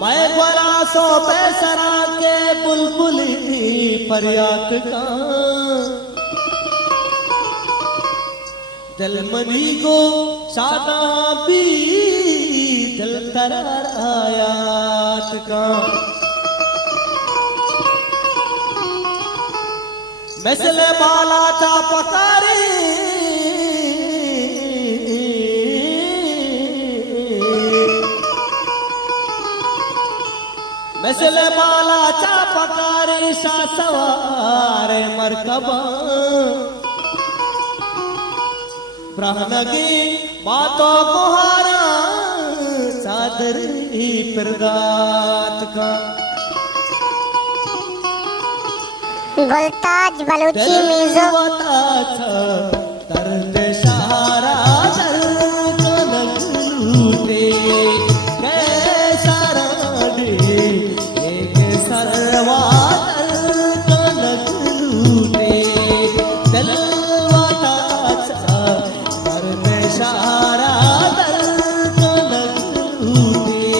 मैं बड़ा सो पैसरा के बुलबुल फरियाद का दिल मनी को सादा भी दिल करार आयात का मैसले बाला चा पकारे मैसले बाला चा पकारे सा सवारे मरकबा ब्रह्मगी बातों को हारा चादर ही प्रदात का गुलताज बलूची म्यूजिक दर्द सहारा दर्द कनक लूटे कैसा राडे एक सरवा दर्द कनक लूटे दलवाता दर्द सहारा दर्द कनक लूटे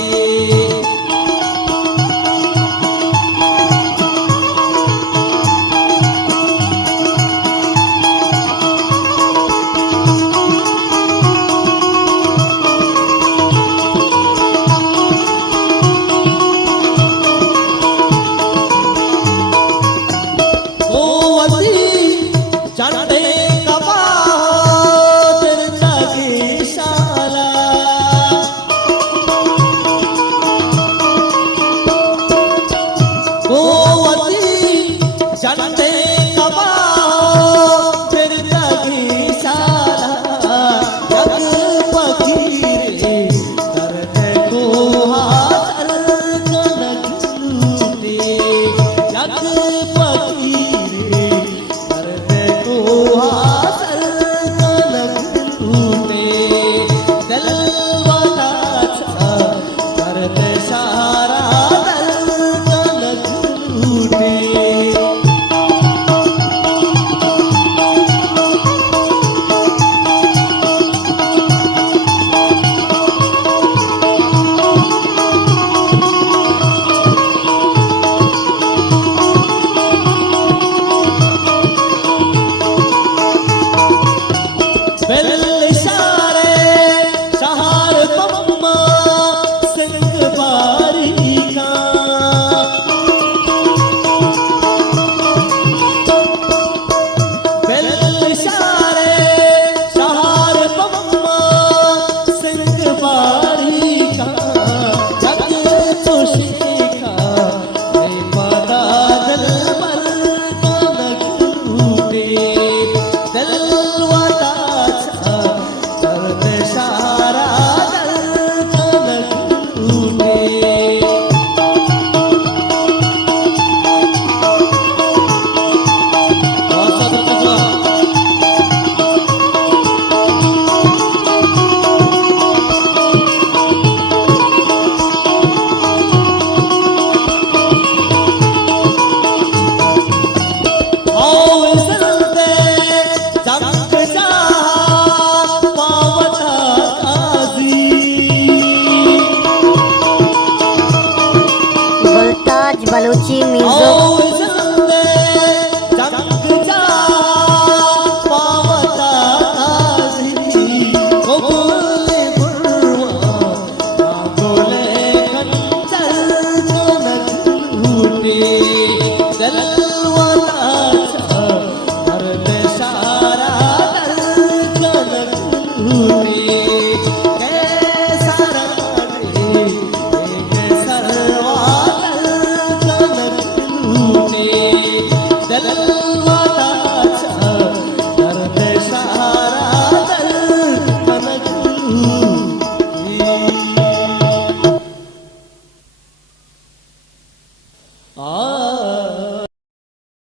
बलूची म्यूजिक